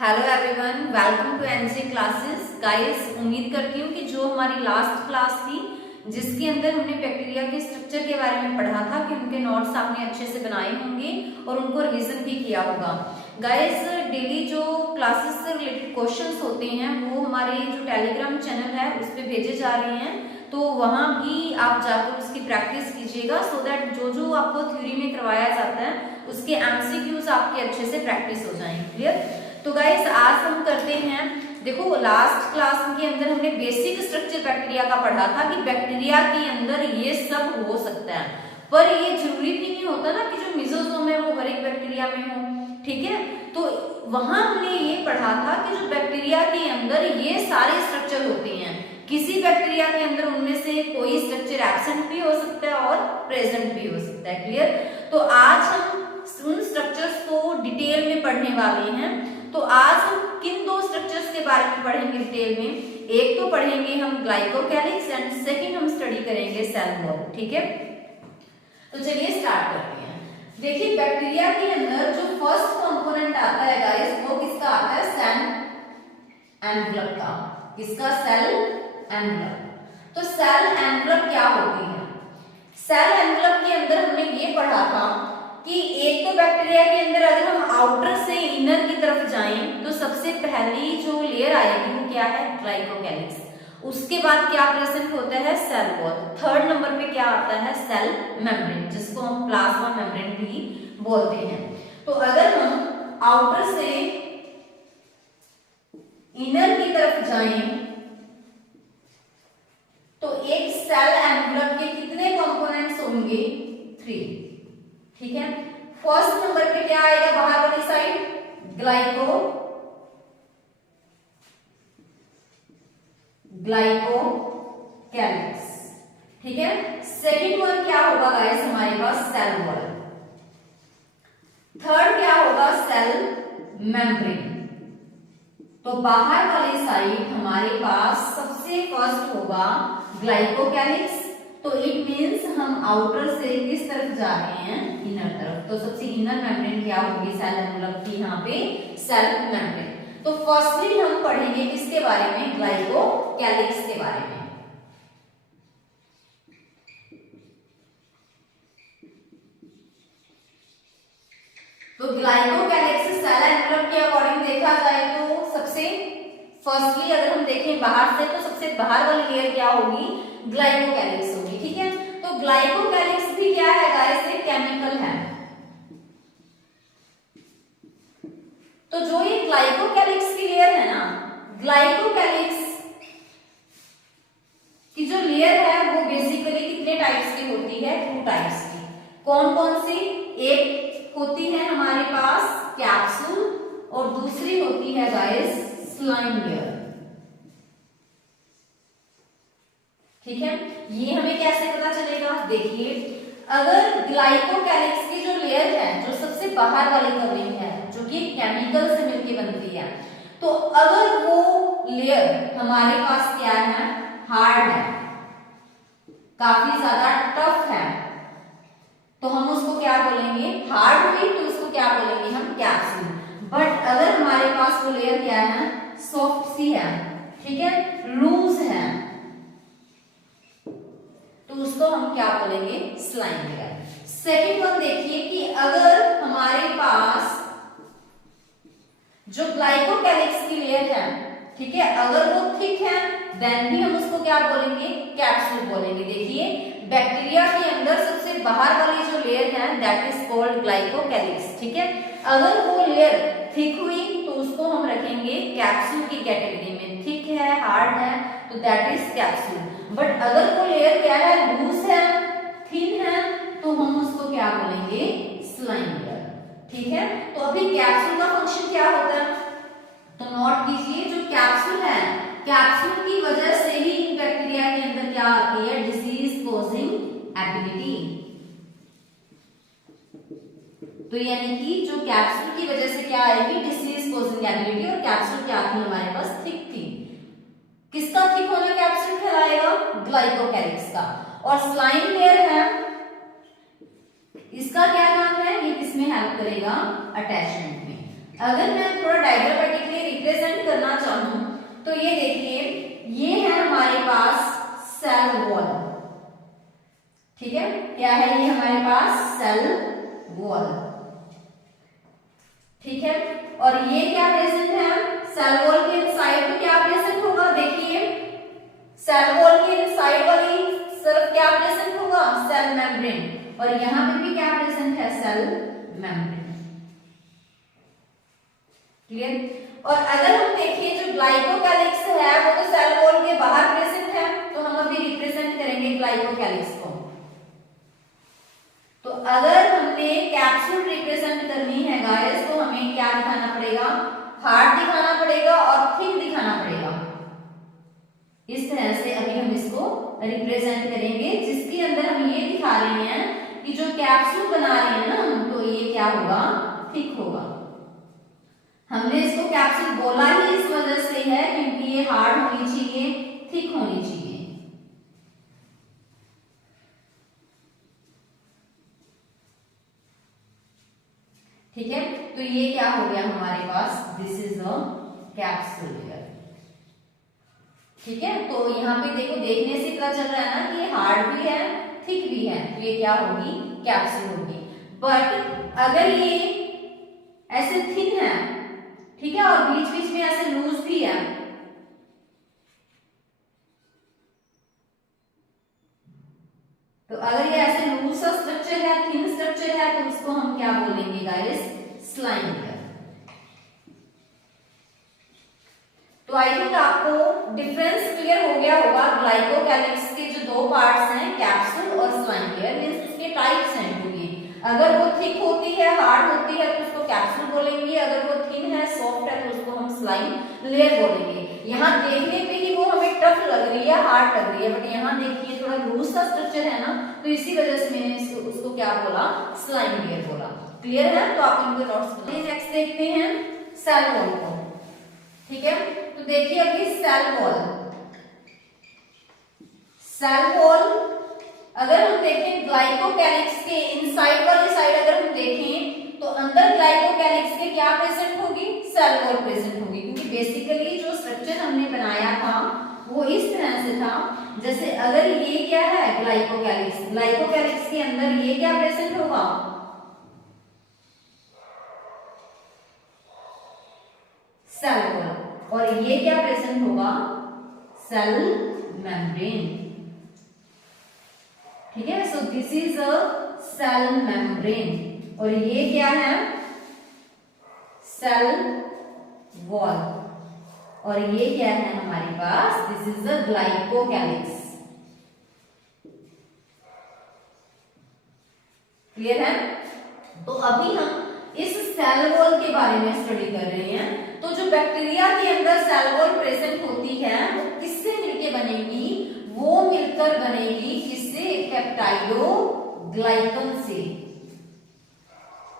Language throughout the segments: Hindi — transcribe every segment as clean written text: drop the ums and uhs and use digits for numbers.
Hello everyone, welcome to NJ classes. Guys, उम्मीद करती हूँ कि जो हमारी लास्ट क्लास थी जिसके अंदर हमने बैक्टीरिया के स्ट्रक्चर के बारे में पढ़ा था कि उनके नोट्स आपने अच्छे से बनाए होंगे और उनको रिवीजन भी किया होगा। गाइस, डेली जो क्लासेस से रिलेटेड क्वेश्चंस होते हैं वो हमारे जो टेलीग्राम चैनल है उस पर भेजे जा रहे हैं, तो वहां भी आप जाकर उसकी प्रैक्टिस कीजिएगा सो दैट जो जो आपको थ्योरी में करवाया जाता है उसके एमसीक्यूज आपके अच्छे से प्रैक्टिस हो जाएंगे। क्लियर? तो गाइस, आज हम करते हैं, देखो लास्ट क्लास के अंदर हमने बेसिक स्ट्रक्चर बैक्टीरिया का पढ़ा था कि बैक्टीरिया के अंदर ये सब हो सकता है, पर ये जरूरी भी नहीं होता ना कि जो मेसोजोम है वो हर एक बैक्टीरिया में हो। ठीक है, तो वहां हमने ये पढ़ा था कि जो बैक्टीरिया के अंदर ये सारे स्ट्रक्चर होते हैं, किसी बैक्टीरिया के अंदर उनमें से कोई स्ट्रक्चर एब्सेंट भी हो सकता है और प्रेजेंट भी हो सकता है। क्लियर? तो आज हम उन स्ट्रक्चर्स को डिटेल में पढ़ने वाले हैं। तो आज हम किन दो स्ट्रक्चर्स के बारे में पढ़ेंगे डिटेल में? एक तो पढ़ेंगे हम ग्लाइकोकैलिक्स एंड सेकंड हम स्टडी करेंगे सेल वॉल। ठीक है, तो चलिए स्टार्ट करते हैं। देखिए, बैक्टीरिया के अंदर जो फर्स्ट कंपोनेंट आता है गाइस, वो किसका आता है? सेल एनवलप का। किसका? Cell envelope. तो सेल एनवलप क्या होती है? सेल एनवलप के अंदर हमने ये पढ़ा था कि एक तो बैक्टीरिया के अंदर अगर हम आउटर से इनर की तरफ जाएं तो सबसे पहली जो लेयर आएगी वो क्या है? ग्लाइकोकैलिक्स। उसके बाद क्या प्रेजेंट होता है? Cell wall. थर्ड नंबर पे क्या आता है? सेल मेम्ब्रेन, जिसको हम प्लाज्मा मेम्ब्रेन भी बोलते हैं। तो अगर हम आउटर से इनर की तरफ जाएं तो एक सेल एनवलप के कितने कंपोनेंट्स होंगे? 3। ठीक है, फर्स्ट नंबर पे क्या आएगा बाहर वाली साइड? ग्लाइकोकैलिक्स। ठीक है, सेकंड वन क्या होगा गाइस हमारे पास? Cell wall. थर्ड क्या होगा? Cell membrane. तो बाहर वाली साइड हमारे पास सबसे फर्स्ट होगा ग्लाइकोकैलिक्स। तो इट मींस हम आउटर से किस तरफ जा रहे हैं? इनर तरफ। तो सबसे इनर मेम्ब्रेन क्या होगी सेल एनवलप की? यहाँ पे सेल मेम्ब्रेन। तो फर्स्टली हम पढ़ेंगे किसके बारे में? ग्लाइकोकैलिक्स के बारे में। तो ग्लाइकोकैलिक्स सेल एनवलप के अकॉर्डिंग देखा जाए तो सबसे फर्स्टली अगर हम देखें बाहर से तो सबसे बाहर वाली लेयर क्या होगी? ग्लाइकोकैलिक्स होगी। ठीक है, तो ग्लाइकोकैलिक्स भी क्या है गाइस? एक केमिकल है। तो जो ये ग्लाइकोकैलिक्स की लेयर है ना, ग्लाइकोकैलिक्स की जो लेयर है वो बेसिकली कितने टाइप्स की होती है? 2 टाइप्स की। कौन कौन सी? एक होती है हमारे पास कैप्सूल और दूसरी होती है गाइस स्लाइम लेयर। ठीक है, ये हमें कैसे पता चलेगा? देखिए, अगर ग्लाइकोकैलिक्स की जो लेयर है, जो सबसे बाहर वाली कवरिंग है, जो कि केमिकल से मिलकर बनती है, तो अगर वो लेयर हमारे पास क्या है? हार्ड है, काफी ज्यादा टफ है, तो हम उसको क्या बोलेंगे? हार्ड हुई तो उसको क्या बोलेंगे हम? कैप्सूल। बट अगर हमारे पास वो लेयर क्या है? सॉफ्ट सी है, ठीक है, लूज है, तो उसको हम क्या बोलेंगे? Slime layer. सेकंड वन देखिए कि अगर हमारे पास जो ग्लाइकोकैलिक्स की लेयर है, ठीक है, अगर वो थिक है देन भी हम उसको क्या बोलेंगे? कैप्सूल बोलेंगे। देखिए, बैक्टीरिया के अंदर सबसे बाहर वाली जो लेयर है दैट इज कॉल्ड ग्लाइकोकैलिक्स। ठीक है, अगर वो लेयर थिक हुई तो उसको हम रखेंगे कैप्सूल की कैटेगरी में। थिक है, हार्ड है, तो दैट इज कैप्सूल। बट अगर वो लेयर क्या है? लूज है, थिन है, तो हम उसको क्या बोलेंगे? Slime layer. ठीक है, तो अभी कैप्सूल का फंक्शन क्या होता है तो नोट कीजिए। जो कैप्सूल है, कैप्सूल की वजह से ही इन बैक्टीरिया के अंदर क्या आती है? Disease causing ability. तो यानी कि जो कैप्सूल की वजह से क्या आएगी? Disease causing ability. और कैप्सूल क्या थी हमारे पास? थिक थी। किसका थिक होना कैप्सूल कहलाएगा? ग्लाइकोकैलिक्स का। और स्लाइम लेयर है, इसका क्या काम है? ये किसमें हेल्प करेगा? अटैचमेंट में। अगर मैं थोड़ा डायग्रामेटिकली रिप्रेजेंट करना चाहूं तो ये देखिए, ये है हमारे पास सेल वॉल, ठीक है, क्या है ये हमारे पास सेल वॉल, ठीक है। और ये क्या प्रेजेंट है, सेल वॉल के साइड क्या प्रेजेंट होगा, देखिए सेल वॉल के साइड वाली तरफ क्या प्रेजेंट होगा, सेल मेम्ब्रेन, और यहां पे भी क्या प्रेजेंट है, सेल मेम्ब्रेन, क्लियर। और अगर हम देखें जो ग्लाइकोकैलिक्स है वो तो सेल वॉल के बाहर प्रेजेंट है, तो हम अभी रिप्रेजेंट करेंगे ग्लाइकोकैलिक्स को। तो अगर हमने कैप्सूल रिप्रेजेंट करनी है गाइस, तो हमें क्या दिखाना पड़ेगा, हार्ड दिखाना पड़ेगा और थिक दिखाना पड़ेगा। इस तरह से अभी हम इसको रिप्रेजेंट करेंगे, जिसके अंदर हम ये दिखा रहे हैं कि जो कैप्सूल बना रहे हैं ना, तो ये क्या होगा, थिक होगा। हमने इसको कैप्सूल बोला ही इस वजह से है क्योंकि ये हार्ड होनी चाहिए, थिक होनी चाहिए, ठीक है। तो ये क्या हो गया हमारे पास, this is a capsule layer, ठीक है। तो यहाँ पे देखो, देखने से पता चल रहा है ना कि ये हार्ड भी है, थिक भी है, तो ये क्या होगी, कैप्सूल होगी। बट अगर ये ऐसे थिन है, ठीक है, और बीच बीच में ऐसे लूज भी है, तो अगर ये ऐसे लूज सा स्ट्रक्चर है, थिन स्ट्रक्चर है, तो उसको हम क्या बोलेंगे गाइस, स्लाइम लेयर। तो आई थिंक आपको डिफरेंस क्लियर हो गया होगा, ग्लाइकोकैलिक्स के जो दो पार्ट्स हैं, कैप्सूल और स्लाइम लेयर, मींस उसके टाइप्स हैं टू ये। अगर वो थिक होती है, हार्ड होती है, तो उसको कैप्सूल बोलेंगे, अगर वो थिन है, सॉफ्ट है, तो उसको हम स्लाइम लेयर बोलेंगे। यहाँ देखने पे ही वो हमें टफ लग रही है, हार्ड लग रही है, बट यहाँ देखिए थोड़ा लूज सा स्ट्रक्चर है ना, तो इसी वजह से मैंने उसको क्या बोला, स्लाइम लेयर बोला। क्लियर है, तो आप इनको नोट्स बनाइए। नेक्स्ट देखते हैं सेल वॉल को, ठीक है। तो देखिए अभी सेल वॉल, सेल वॉल अगर हम देखें ग्लाइकोकैलिक्स के इनसाइड वाली साइड अगर हम देखें तो अंदर ग्लाइकोकैलिक्स के क्या प्रेजेंट होगी, सेल वॉल प्रेजेंट होगी, क्योंकि बेसिकली जो स्ट्रक्चर हमने बनाया था वो इस तरह से था, जैसे अगर ये क्या है ग्लाइकोकैलिक्स, ग्लाइकोकैलिक्स के अंदर ये क्या प्रेजेंट होगा, सेल वॉल, और ये क्या प्रेजेंट होगा, सेल मेम्ब्रेन, ठीक है। So this is a cell membrane, और ये क्या है, सेल वॉल, और ये क्या है हमारे पास, this is a glycocalyx. Clear है। तो अभी हम इस सेल वॉल के बारे में स्टडी कर रहे हैं। तो जो बैक्टीरिया के अंदर सेल वॉल प्रेजेंट होती है वो किससे मिलके बनेगी, वो मिलकर बनेगी किससे, पेप्टाइडोग्लाइकन से।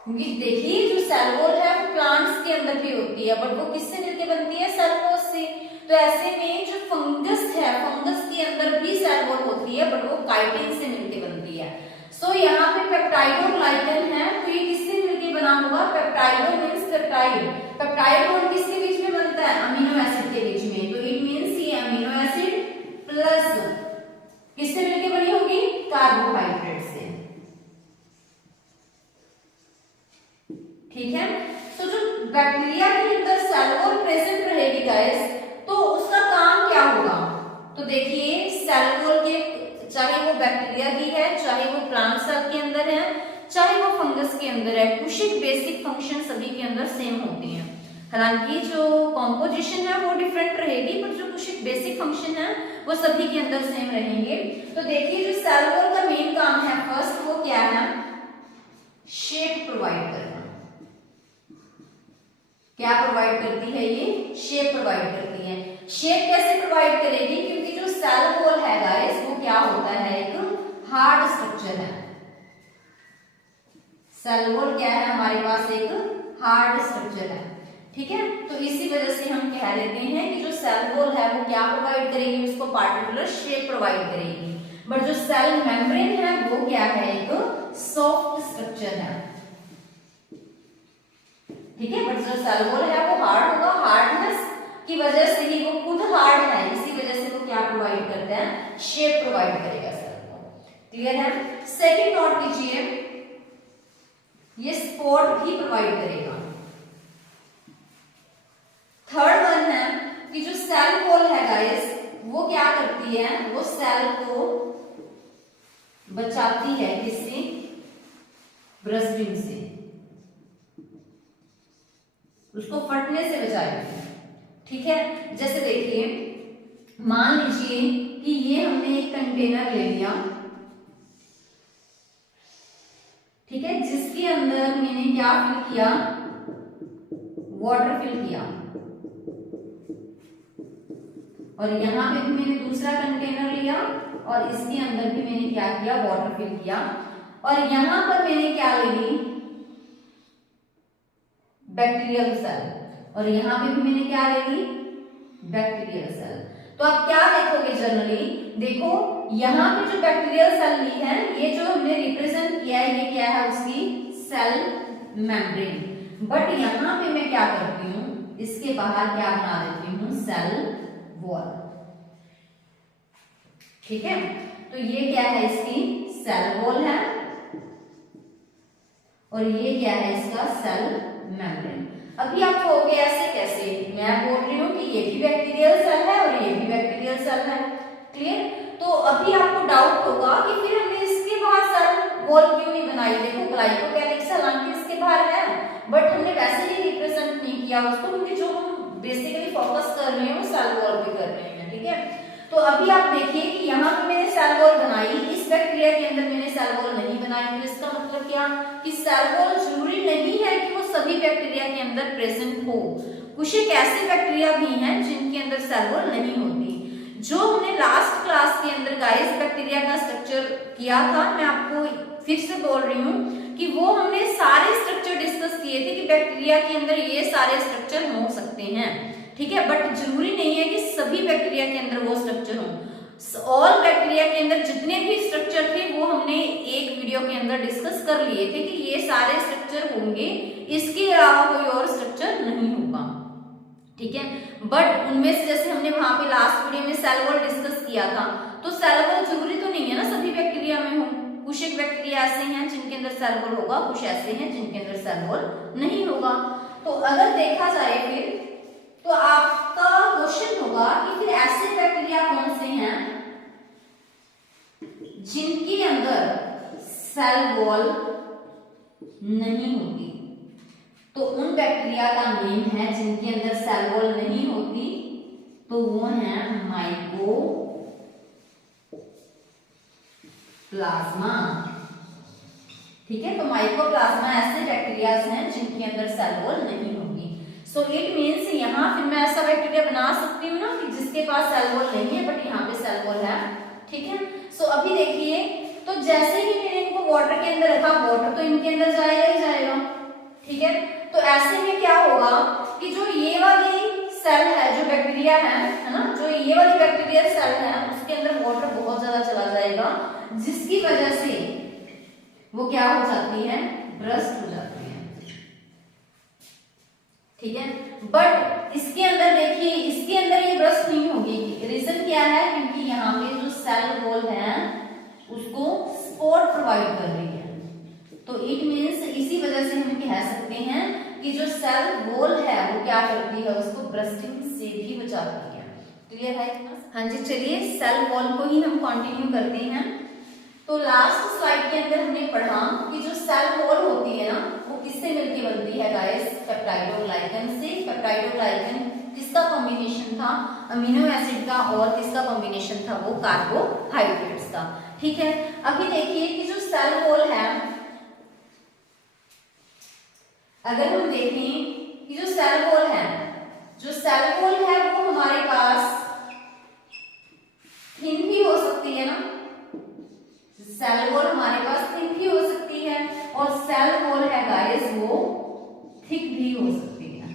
क्योंकि देखिए जो सेल वॉल है वो प्लांट्स के अंदर भी होती है, बट वो किससे मिलके बनती है, सेलुलोज से। तो ऐसे में जो फंगस है, फंगस के अंदर भी सेल वॉल होती है, बट वो काइटिन से मिलके बनती है। सो यहाँ पे पेप्टाइडोग्लाइकन है, तो ये किससे मिलके बना होगा, पेप्टाइडो मींस पेप्टाइड, पेप्टाइड बॉन्ड किसके बीच में बनता है, अमीनो एसिड के बीच में, तो इट मींस ये अमीनो एसिड प्लस किससे मिलके बनी होगी, कार्बोहाइड्रेट से, ठीक है। तो जो बैक्टीरिया के अंदर सेल वॉल प्रेजेंट रहेगी गाइस, तो उसका काम क्या होगा, तो देखिए सेल वॉल के, चाहे वो बैक्टीरिया की है, चाहे वो प्लांट सेल के अंदर है, चाहे वो फंगस के अंदर है, कुछ बेसिक फंक्शन सभी के अंदर सेम होते हैं। हालांकि जो कॉम्पोजिशन है वो डिफरेंट रहेगी, बट जो कुछ बेसिक फंक्शन है वो सभी के अंदर सेम रहेंगे। तो देखिए जो सेल वॉल का मेन काम है, फर्स्ट वो क्या है, शेप प्रोवाइड करना। क्या प्रोवाइड करती है ये, शेप प्रोवाइड करती है। शेप कैसे प्रोवाइड करेगी, क्योंकि जो सेल वॉल है गाइस वो क्या होता है, एक हार्ड स्ट्रक्चर है। सेल वॉल क्या है हमारे पास, एक हार्ड स्ट्रक्चर है, ठीक है। तो इसी वजह से हम कह लेते हैं कि जो सेल वॉल है वो क्या प्रोवाइड करेगी, उसको पार्टिकुलर शेप प्रोवाइड करेगी। बट जो सेल मेम्ब्रेन है वो क्या है, एक सॉफ्ट स्ट्रक्चर है, ठीक है, बट जो सेल वॉल है वो हार्ड होगा, हार्डनेस की वजह से ही वो खुद हार्ड है, इसी वजह से वो क्या प्रोवाइड करते हैं, शेप प्रोवाइड करेगा सेल को। क्लियर है। सेकंड नोट कीजिए, ये सपोर्ट भी प्रोवाइड करेगा। थर्ड वन है कि जो सेल वॉल है गाइस वो क्या करती है, वो सेल को बचाती है किससे, ब्रस्टिंग से, उसको फटने से बचाएगी। ठीक है, जैसे देखिए मान लीजिए कि ये हमने एक कंटेनर ले लिया, ठीक है, जिसके अंदर मैंने क्या फिल किया, वाटर फिल किया, और यहां पे भी मैंने दूसरा कंटेनर लिया और इसके अंदर भी मैंने क्या किया, वाटर फिल किया, और यहां पर मैंने क्या ले ली, बैक्टीरियल सेल, और यहां पे भी मैंने क्या ले ली, बैक्टीरियल सेल। तो आप क्या देखोगे जनरली, देखो यहां पे जो बैक्टीरियल सेल ली है, ये जो हमने रिप्रेजेंट किया है, ये क्या है, उसकी सेल मेम्ब्रेन। बट यहां पे मैं क्या करती हूं, इसके बाहर क्या बना देती हूं, सेल वॉल। ठीक है, तो ये क्या है, इसकी सेल वॉल है, और ये क्या है, इसका सेल मेम्ब्रेन। अभी आप कहोगे ऐसे कैसे, मैं बोल रही हूं कि ये भी बैक्टीरियल सेल है और ये भी बैक्टीरियल सेल है। क्लियर। तो अभी आपको डाउट होगा कि फिर हमने इसके बाहर सेल वॉल क्यों नहीं बनाई। देखो ग्लाइकोकैलिक सेल हालांकि इसके बाहर है, बट हमने वैसे ही रिप्रेजेंट नहीं किया उसको, क्योंकि जो हम बेसिकली फोकस कर रहे हैं वो सेल वॉल पे कर रहे हैं। ठीक है, तो अभी आप देखिए कि यहाँ पे मैंने सेल वॉल बनाई, इस बैक्टीरिया के अंदर मैंने सेल वॉल नहीं बनाई, तो इसका मतलब क्या कि सेल वॉल जरूरी नहीं है कि वो सभी बैक्टीरिया के अंदर प्रेजेंट हो। कुछ एक ऐसे बैक्टीरिया भी हैं जिनके अंदर सेल वॉल नहीं होती। जो हमने लास्ट क्लास के अंदर गाइस बैक्टीरिया का स्ट्रक्चर किया था, मैं आपको फिर से बोल रही हूँ कि वो हमने सारे स्ट्रक्चर डिस्कस किए थे कि बैक्टीरिया के अंदर ये सारे स्ट्रक्चर हो सकते हैं। ठीक है, बट जरूरी नहीं है कि सभी बैक्टीरिया के अंदर वो स्ट्रक्चर हो। ऑल बैक्टीरिया के अंदर जितने भी स्ट्रक्चर थे वो हमने एक वीडियो के अंदर डिस्कस कर लिए थे कि ये सारे स्ट्रक्चर होंगे, इसके अलावा कोई और स्ट्रक्चर नहीं होगा। ठीक है, बट उनमें से जैसे हमने वहां पे लास्ट वीडियो में सेल वॉल डिस्कस किया था, तो सेल वॉल जरूरी तो नहीं है ना सभी बैक्टीरिया में हो। कुछ एक बैक्टीरिया ऐसे हैं जिनके अंदर सेल वॉल होगा, कुछ ऐसे हैं जिनके अंदर सेल वॉल नहीं होगा। तो अगर देखा जाए फिर तो आपका क्वेश्चन होगा कि फिर ऐसे बैक्टीरिया कौन से हैं जिनके अंदर सेल वॉल नहीं होती। तो उन बैक्टीरिया का नेम है जिनके अंदर सेल वॉल नहीं होती, तो वो है माइकोप्लाज्मा। ठीक है, तो माइकोप्लाज्मा ऐसे बैक्टीरिया हैं जिनके अंदर सेल वॉल नहीं होगी। सो इट मीन्स यहाँ फिर मैं ऐसा बैक्टीरिया बना सकती हूँ ना कि जिसके पास सेल वॉल नहीं है बट यहाँ पे सेल वॉल है। ठीक है, सो अभी देखिए, तो जैसे ही मैंने इनको वाटर के अंदर रखा, वाटर तो इनके अंदर जाएगा ही जाएगा। ठीक है, तो ऐसे में क्या होगा कि जो ये वाली सेल है, जो बैक्टीरिया है ना, जो ये वाली बैक्टीरिया सेल है, उसके अंदर वाटर बहुत ज्यादा चला जाएगा, जिसकी वजह से वो क्या हो जाती है, ब्रस्ट हो जाती है। ठीक है, बट इसके अंदर देखिए, इसके अंदर ये ब्रस्ट नहीं होगी। रीजन क्या है, क्योंकि यहाँ पे जो सेल वॉल है उसको सपोर्ट प्रोवाइड कर रही है। तो इट मीन्स इसी वजह से हम कह सकते हैं कि जो सेल वॉल है वो क्या करती है, उसको ब्रस्टिंग से भी बचाती है। क्लियर है? हाँ जी, चलिए सेल वॉल को ही हम कंटिन्यू करते हैं। तो लास्ट स्लाइड के अंदर हमने पढ़ा कि जो सेल वॉल होती है ना, वो किससे मिलकर बनती है गाइस, पेप्टाइडोग्लाइकन से। पेप्टाइडोग्लाइकन किसका कॉम्बिनेशन था, अमीनो एसिड का, और किसका कॉम्बिनेशन था, वो कार्बोहाइड्रेट्स का। ठीक है, अभी देखिए कि जो सेल वॉल है, अगर हम देखें कि जो सेल वॉल है, जो सेल वॉल है वो हमारे पास थिन भी हो सकती है ना, सेल वॉल हमारे पास थिन भी हो सकती है, और सेल वॉल है गाइस वो थिक भी हो सकती है।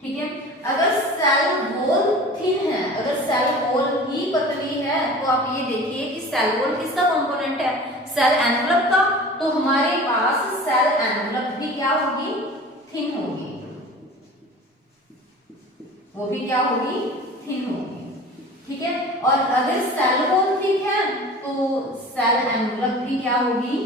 ठीक है, अगर सेल वॉल थिन है, अगर सेल वॉल ही पतली है, तो आप ये देखिए कि सेल वॉल किसका कंपोनेंट है, सेल एनवलप का। तो हमारे पास सेल एनवलप भी क्या होगी, थिन होगी, वो भी क्या होगी, थिन होगी। ठीक है, और अगर सेल वॉल थिक है तो सेल एनवलप भी क्या होगी,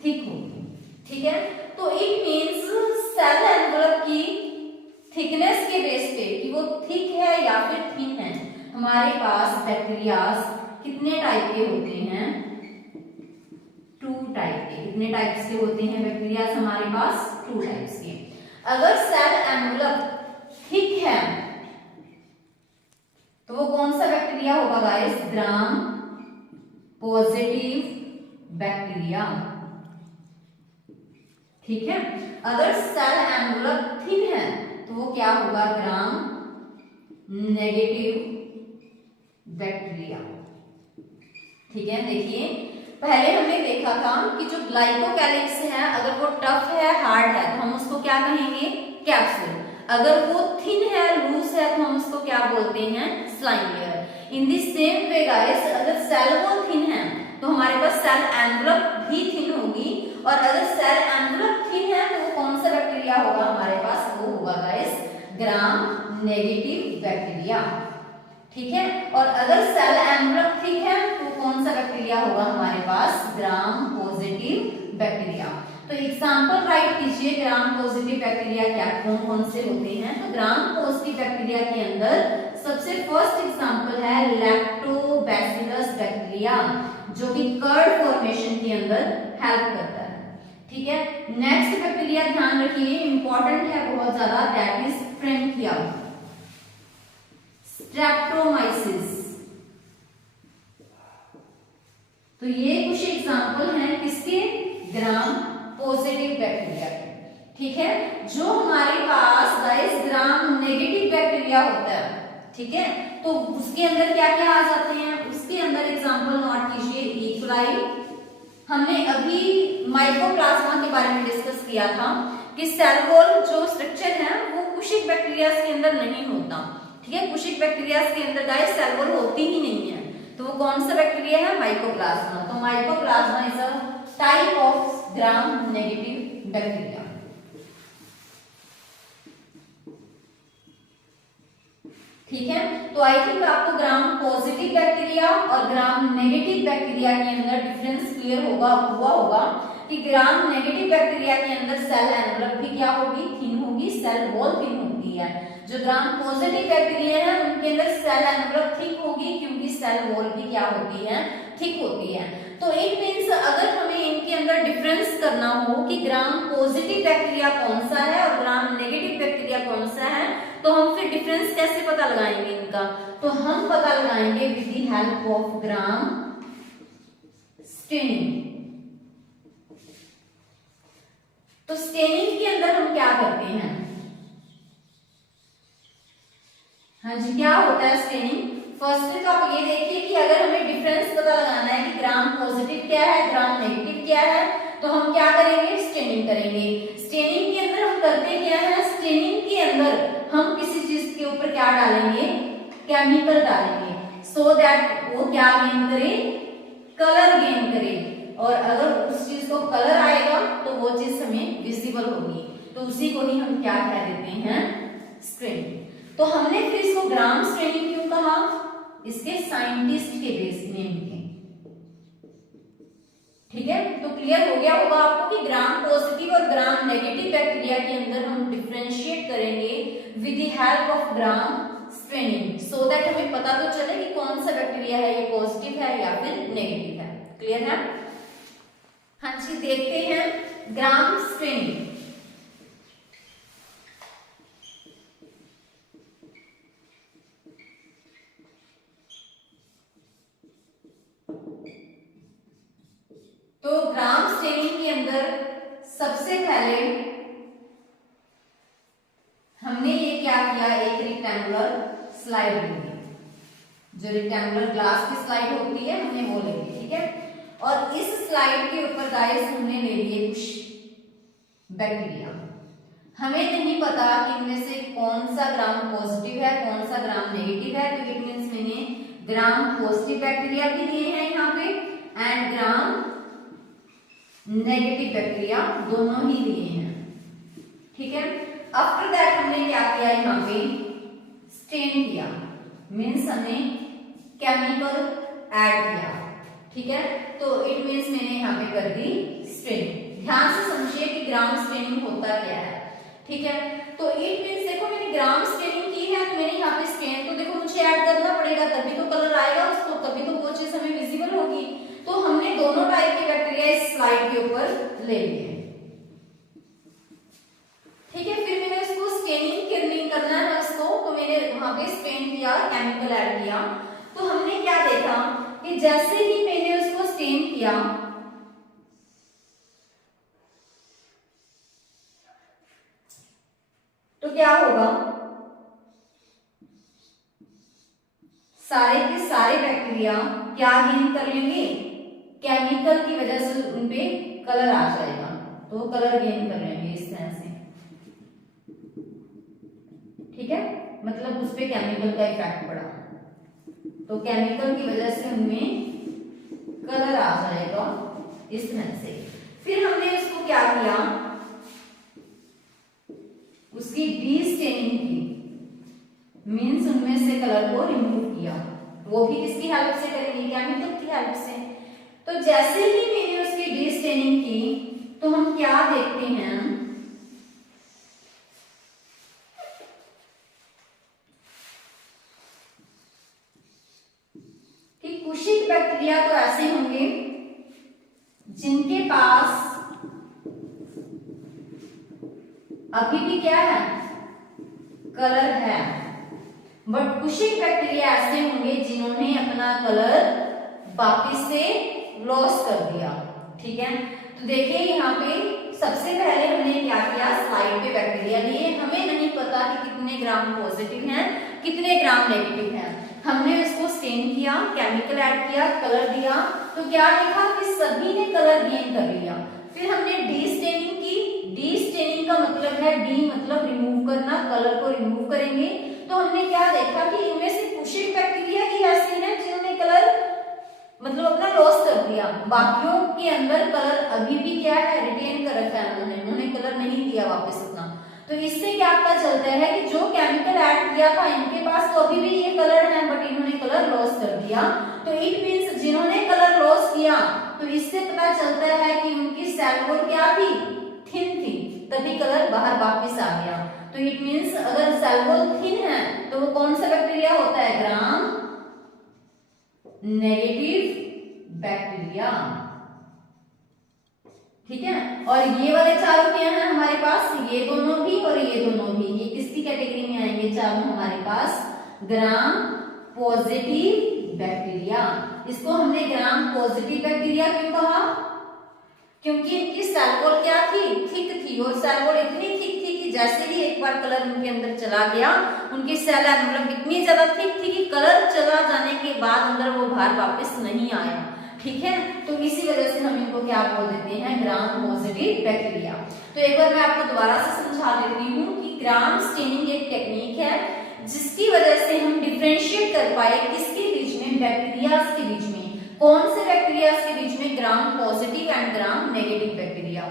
थिक होगी। ठीक है, तो इट मींस सेल एनवलप की थिकनेस के बेस पे कि वो थिक है या फिर थिन है, हमारे पास बैक्टीरियाज कितने टाइप के होते हैं, 2 टाइप के। कितने टाइप्स के होते हैं बैक्टीरियाज हमारे पास, 2 टाइप्स के। अगर सेल एनवलप थिक है तो वो कौन सा बैक्टीरिया होगा गाइस, ग्राम पॉजिटिव बैक्टीरिया। ठीक है, अगर सेल एनवलप थिन है तो वो क्या होगा, ग्राम नेगेटिव बैक्टीरिया। ठीक है, देखिए पहले हमने देखा था कि जो ग्लाइकोकैलिक्स है अगर वो टफ है, हार्ड है, तो हम उसको क्या कहेंगे, कैप्सूल। अगर वो थिन है, लूज है, तो हम उसको क्या बोलते हैं, slime layer. In the same way guys, अगर सेल वॉल थिन है तो हमारे पास सेल एनवलप भी थिन होगी, और अगर सेल एनवलप थिन है तो वो कौन सा बैक्टीरिया होगा हमारे पास, वो होगा गाइस ग्राम नेगेटिव बैक्टीरिया। ठीक है, और अगर सेल एनवलप थिक है तो कौन सा बैक्टीरिया होगा हमारे पास, ग्राम पॉजिटिव बैक्टीरिया। तो एग्जांपल राइट कीजिए, ग्राम पॉजिटिव बैक्टीरिया क्या कौन कौन से होते हैं। तो ग्राम पॉजिटिव बैक्टीरिया के अंदर सबसे फर्स्ट एग्जांपल है लैक्टोबैसिलस बैक्टीरिया, जो कि कर्ड फॉर्मेशन के अंदर हेल्प करता है। ठीक है, नेक्स्ट बैक्टीरिया ध्यान रखिए, इंपॉर्टेंट है बहुत ज्यादा, दैट इज फ्रेंकिया, स्ट्रेप्टोमाइसिस। तो ये कुछ एग्जांपल हैं किसके, ग्राम पॉजिटिव बैक्टीरिया के। ठीक है, जो हमारे पास गाइस ग्राम नेगेटिव बैक्टीरिया होता है, ठीक है, तो उसके अंदर क्या क्या आ जाते हैं, उसके अंदर एग्जांपल नोट कीजिए, ई कोलाई। हमने अभी माइकोप्लाज्मा के बारे में डिस्कस किया था कि सेल वॉल जो स्ट्रक्चर है वो कुशिक बैक्टीरिया के अंदर नहीं होता। ठीक है, कुशिक बैक्टीरिया के अंदर गाइस सेल वॉल होती ही नहीं है, तो वो कौन सा बैक्टीरिया है, माइकोप्लाज्मा। तो mycoplasma is a type of gram negative bacteria. ठीक है, तो आई थिंक आपको ग्राम पॉजिटिव बैक्टीरिया और ग्राम नेगेटिव बैक्टीरिया के अंदर डिफरेंस क्लियर हुआ होगा कि ग्राम नेगेटिव बैक्टीरिया के अंदर सेल एनवलप भी क्या होगी, थिन होगी, सेल वॉल थिन होती है। जो ग्राम पॉजिटिव बैक्टीरिया है उनके अंदर सेल एनवलप थिक होगी, क्योंकि सेल वॉल भी क्या होती है, थिक होती है। तो इट मींस अगर हमें इनके अंदर डिफरेंस करना हो कि ग्राम पॉजिटिव बैक्टीरिया कौन सा है और ग्राम नेगेटिव बैक्टीरिया कौन सा है, तो हम फिर डिफरेंस कैसे पता लगाएंगे इनका, तो हम पता लगाएंगे with the help of gram staining. तो स्टेनिंग के अंदर हम क्या करते हैं, हाँ जी, क्या होता है स्टेनिंग। फर्स्ट तो आप ये देखिए कि अगर हमें डिफरेंस पता लगाना है कि ग्राम पॉजिटिव क्या है, ग्राम नेगेटिव क्या है, तो हम क्या करेंगे, स्टेनिंग करेंगे। स्टेनिंग के अंदर हम करते क्या है, स्टेनिंग के अंदर हम किसी चीज के ऊपर क्या डालेंगे, केमिकल डालेंगे, सो दैट वो क्या गेन करे, कलर गेन करे, और अगर उस चीज को कलर आएगा तो वो चीज हमें विजिबल होगी, तो उसी को ही हम क्या कह देते हैं, स्टेनिंग। तो हमने फिर इसको ग्राम स्टेनिंग क्यों कहा, इसके साइंटिस्ट के बेस नेम के। ठीक है, तो क्लियर हो गया होगा आपको कि ग्राम पॉजिटिव और ग्राम नेगेटिव बैक्टीरिया के अंदर हम डिफरेंशिएट करेंगे with the help of gram staining, so that हमें पता तो चले कि कौन सा बैक्टीरिया है, ये पॉजिटिव है या फिर नेगेटिव है। क्लियर है, हाँ जी, देखते हैं ग्राम स्टेनिंग। तो ग्राम स्टेनिंग के अंदर सबसे पहले हमने ये क्या किया, एक रेक्टेंगुलर स्लाइड ली, जो रेक्टेंगुलर ग्लास की स्लाइड होती है हमने वो ले ली। ठीक है, और इस स्लाइड के ऊपर गाइस हमने ले लिए कुछ बैक्टीरिया। हमें नहीं पता कि इनमें से कौन सा ग्राम पॉजिटिव है, कौन सा ग्राम नेगेटिव है, तो इट मींस मैंने ग्राम पॉजिटिव बैक्टीरिया भी लिए हैं यहाँ पे एंड ग्राम नेगेटिव बैक्टीरिया दोनों ही दिए हैं। ठीक है, आफ्टर दैट हमने क्या किया, यहाँ पे स्टेन किया, मीन्स हमने केमिकल ऐड किया। ठीक है, तो इट मीन्स मैंने यहाँ पे कर दी स्टेनिंग। ध्यान से समझिए कि ग्राम स्टेनिंग होता क्या है। ठीक है, तो इट मीन्स देखो मैंने ग्राम स्टेनिंग की है, तो मैंने यहाँ पे स्टेन, तो देखो मुझे ऐड करना पड़ेगा तभी तो कलर आएगा उसको, तभी तो वो चीज हमें विजिबल होगी। तो हमने दोनों टाइप के बैक्टीरिया इस स्लाइड के ऊपर ले लिए। ठीक है, फिर मैंने उसको स्टेनिंग करना है उसको, तो मैंने वहां पे स्टेन किया, केमिकल ऐड किया। तो हमने क्या देखा कि जैसे ही मैंने उसको स्टेन किया तो क्या होगा, सारे के सारे बैक्टीरिया क्या गेन कर लेंगे, केमिकल की वजह से उनपे कलर आ जाएगा, तो वो कलर गेन कर लेंगे इस तरह से। ठीक है, मतलब उस पे केमिकल का इफेक्ट पड़ा, तो केमिकल की वजह से उनमें कलर आ जाएगा इस तरह से। फिर हमने उसको क्या किया, उसकी डीस्टेनिंग की, मीन्स उनमें से कलर को रिमूव किया। वो भी किसकी हेल्प से करेंगे, केमिकल की हेल्प से। तो जैसे ही मैंने उसकी डीस्टेनिंग की तो हम क्या देखते हैं कि कुछ बैक्टीरिया तो ऐसे होंगे जिनके पास अभी भी क्या है, कलर है, बट कुछ बैक्टीरिया ऐसे होंगे जिन्होंने अपना कलर वापिस से लॉस कर दिया। ठीक है, तो देखिए यहाँ पे सबसे पहले हमने क्या किया, स्लाइड पे बैक्टीरिया लिए, हमें नहीं पता कि कितने ग्राम पॉजिटिव हैं कितने ग्राम नेगेटिव हैं। हमने इसको स्टेन किया, केमिकल ऐड किया, कलर दिया, तो क्या देखा कि सभी ने कलर गेन कर लिया। फिर हमने डीस्टेनिंग की, डीस्टेनिंग का मतलब है, डी मतलब रिमूव करना, कलर को रिमूव करेंगे। तो हमने क्या देखा कि इनमें से कुछ बैक्टीरिया ही ऐसे हैं जिन्होंने कलर मतलब अपना लॉस कर दिया, बाकियों के अंदर कलर अभी भी क्या है, रिटेन कर रखा है उन्होंने कलर नहीं दिया वापस अपना। तो इससे क्या पता चलता है कि जो केमिकल ऐड किया था इनके पास तो अभी भी ये कलर है, बट इन्होंने कलर लॉस कर दिया। तो इट मीन्स जिन्होंने कलर लॉस किया, तो इससे पता चलता है कि उनकी सेल वॉल क्या थी, थिन थी, तभी कलर बाहर वापिस आ गया। तो इट मीन्स अगर सेल वॉल थिन है तो वो कौन सा बैक्टीरिया होता है, ग्राम नेगेटिव बैक्टीरिया। ठीक है, और ये वाले चारों क्या हैं हमारे पास, ये दोनों भी और ये दोनों भी, ये किसकी कैटेगरी में आएंगे, चारों हमारे पास ग्राम पॉजिटिव बैक्टीरिया। इसको हमने ग्राम पॉजिटिव बैक्टीरिया क्यों कहा, क्योंकि इनकी सेल वॉल क्या थी, थिक थी, और सेल वॉल इतनी थिक थी कि जैसे ही एक बार कलर उनके अंदर चला गया, उनकी सेल मतलब इतनी ज्यादा थिक थी कि कलर चला जाने के बाद अंदर वो बाहर वापस नहीं आया। ठीक है, तो इसी वजह से हम इनको क्या बोल देते हैं, ग्राम पॉजिटिव बैक्टीरिया। तो एक बार मैं आपको दोबारा से समझा देती हूँ कि ग्राम स्टेनिंग एक टेक्निक है जिसकी वजह से हम डिफरेंशिएट कर पाए किसके बीच में, बैक्टीरियाज के बीच में। कौन से बैक्टीरिया के बीच में, gram positive and gram negative bacteria.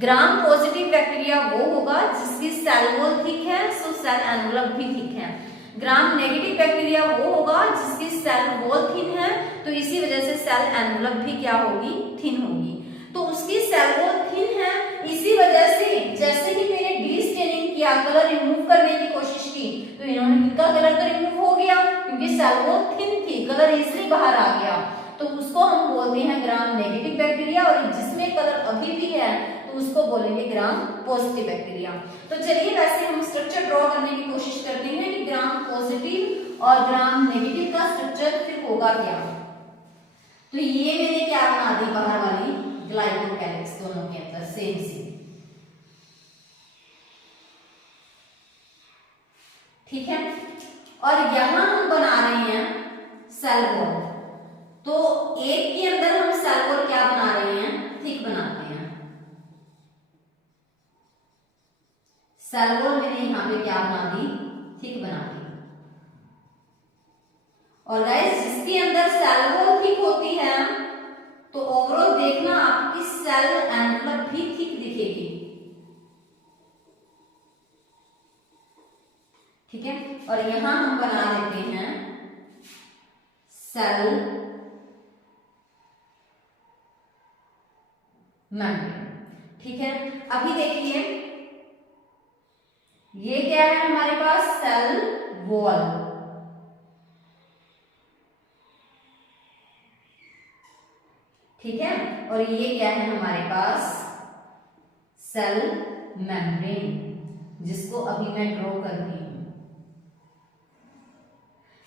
Gram positive bacteria वो होगा जिसकी सेल वॉल थिक है, सो सेल एनवलप भी थिक है। ग्राम नेगेटिव बैक्टीरिया वो होगा जिसकी सेल वॉल थिन है, तो इसी वजह से सेल एनवलप भी क्या होगी, थिन होगी। तो उसकी सेल वॉल थिन है, इसी वजह से जैसे ही मैंने डीस्टेनिंग किया, कलर रिमूव करने की कोशिश की, तो इनका कलर तो रिमूव हो गया क्योंकि सेल वॉल थिन थी, कलर इजिली बाहर आ गया, तो उसको हम बोलते हैं ग्राम नेगेटिव बैक्टीरिया। और जिसमें कलर अभी भी है तो उसको बोलेंगे ग्राम पॉजिटिव बैक्टीरिया। तो चलिए वैसे हम स्ट्रक्चर ड्रॉ करने की कोशिश करते हैं कि ग्राम पॉजिटिव और ग्राम नेगेटिव का स्ट्रक्चर फिर होगा क्या। तो ये मैंने क्या बना दी, बाहर वाली ग्लाइकोकैलिक्स दोनों के अंदर सेम सेम। ठीक है, और यहां हम बना रहे हैं सेल वॉल। तो एक के अंदर हम सेल वॉल क्या बना रहे हैं, थिक बनाते हैं। सेल वॉल मैंने यहां पे क्या बना दी, थिक बना दी। और गाइस जिसके अंदर सेल वॉल थिक होती है तो ओवरऑल देखना आपकी सेल एनवलप भी थिक दिखेगी। ठीक है, और यहां हम बना देते हैं सेल मेम्ब्रेन। ठीक है, अभी देखिए ये क्या है हमारे पास, सेल वॉल। ठीक है, और ये क्या है हमारे पास, सेल मेम्ब्रेन, जिसको अभी मैं ड्रॉ करती हूं।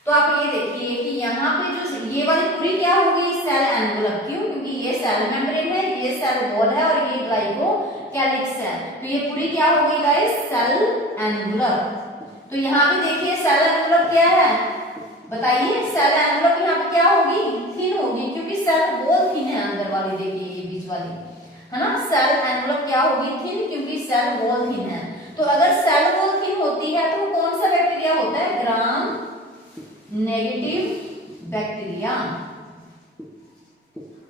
तो आप ये देखिए कि यहाँ पे जो ये वाली पूरी क्या होगी, सेल एनवलप। क्यों? क्योंकि ये सेल मेम्ब्रेन है, ये सेल वॉल है और ये ग्लाइकोकैलिक्स है, तो ये पूरी क्या होगी गाइस, सेल एनवलप। तो यहाँ पे देखिए सेल एनवलप क्या है, बताइए। सेल एनवलप यहाँ पे क्या होगी, थिन होगी, क्योंकि सेल वॉल थिन है अंदर वाली, देखिए ये बीच वाली है ना। सेल एनवलप क्या होगी, थिन, क्योंकि सेल वॉल थिन है। तो अगर सेल वॉल थिन होती है तो कौन सा बैक्टीरिया होता है, ग्राम नेगेटिव बैक्टीरिया।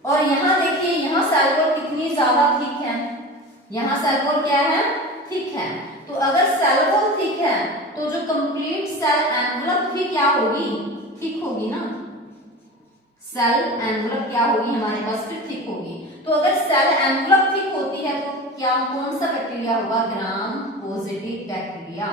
और यहां देखिए, यहां सेल वॉल कितनी ज्यादा थिक है, यहां सेल वॉल क्या है, थिक है। तो अगर सेल वॉल थिक है तो जो कंप्लीट सेल एनवलप भी क्या होगी, थिक होगी ना। सेल एनवलप क्या होगी हमारे पास, फिर थिक होगी। तो अगर सेल एनवलप थिक होती है तो क्या, कौन सा बैक्टीरिया होगा, ग्राम पॉजिटिव बैक्टीरिया।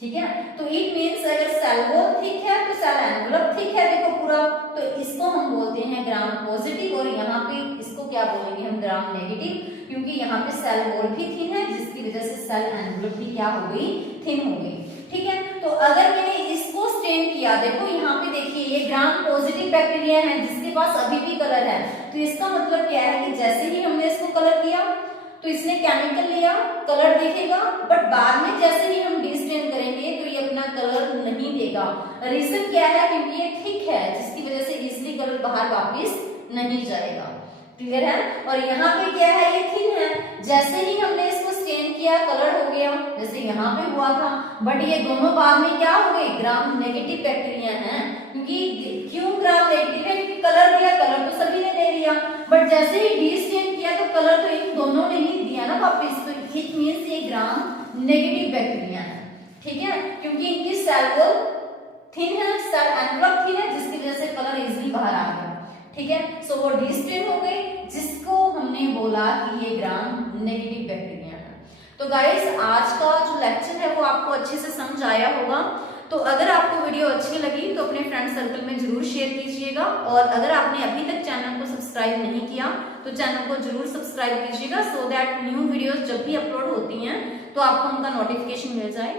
ठीक है, तो इट मीन्स अगर सेल वॉल थिक है तो सेल एनवलप थिक है, देखो पूरा, तो इसको हम बोलते हैं ग्राम पॉजिटिव। और यहाँ पे इसको क्या बोलेंगे हम, ग्राम नेगेटिव, क्योंकि यहाँ पे सेल वॉल भी थिन है, जिसकी वजह से सेल एनवलप भी क्या हो गई, थिन हो गई। ठीक है, तो अगर मैंने इसको स्टेन किया, देखो यहाँ पे देखिए ये ग्राम पॉजिटिव बैक्टीरिया है जिसके पास अभी भी कलर है, तो इसका मतलब क्या है कि जैसे ही हमने इसको कलर किया तो इसने केमिकल लिया, कलर दिखेगा, बट बाद में जैसे ही हम डिस्टेन करेंगे तो ये अपना कलर नहीं देगा। रीजन क्या है, क्योंकि ये थिक है, जिसकी वजह से इजिली कलर बाहर वापस नहीं जाएगा। क्लियर है, और यहाँ पे क्या है, ये थिन है, जैसे ही हमने इसको स्टेन किया कलर हो गया, जैसे यहाँ पे हुआ था। बट ये दोनों बाद में क्या हो गए, ग्राम नेगेटिव बैक्टीरिया हैं। क्योंकि क्यों ग्राम नेगेटिव है, क्योंकि कलर दिया, कलर तो सभी ने दे दिया, बट जैसे ही डिस्टेन किया तो कलर तो इन दोनों ने ही दिया ना वापस, तो इट मींस ये ग्राम नेगेटिव बैक्टीरिया है। ठीक है, क्योंकि इनकी सेल वॉल थिन है, सेल एनवलप थिन है, जिसकी वजह से कलर इजीली बाहर आ गया। ठीक है, सो वो डिस्टेन हो गई, जिसको हमने बोला कि ये ग्राम नेगेटिव बैक्टीरिया है। तो गाइस आज का जो लेक्चर है वो आपको अच्छे से समझ आया होगा। तो अगर आपको वीडियो अच्छी लगी तो अपने फ्रेंड सर्कल में जरूर शेयर कीजिएगा, और अगर आपने अभी तक चैनल को सब्सक्राइब नहीं किया तो चैनल को जरूर सब्सक्राइब कीजिएगा, सो दैट न्यू वीडियोस जब भी अपलोड होती हैं तो आपको उनका नोटिफिकेशन मिल जाए।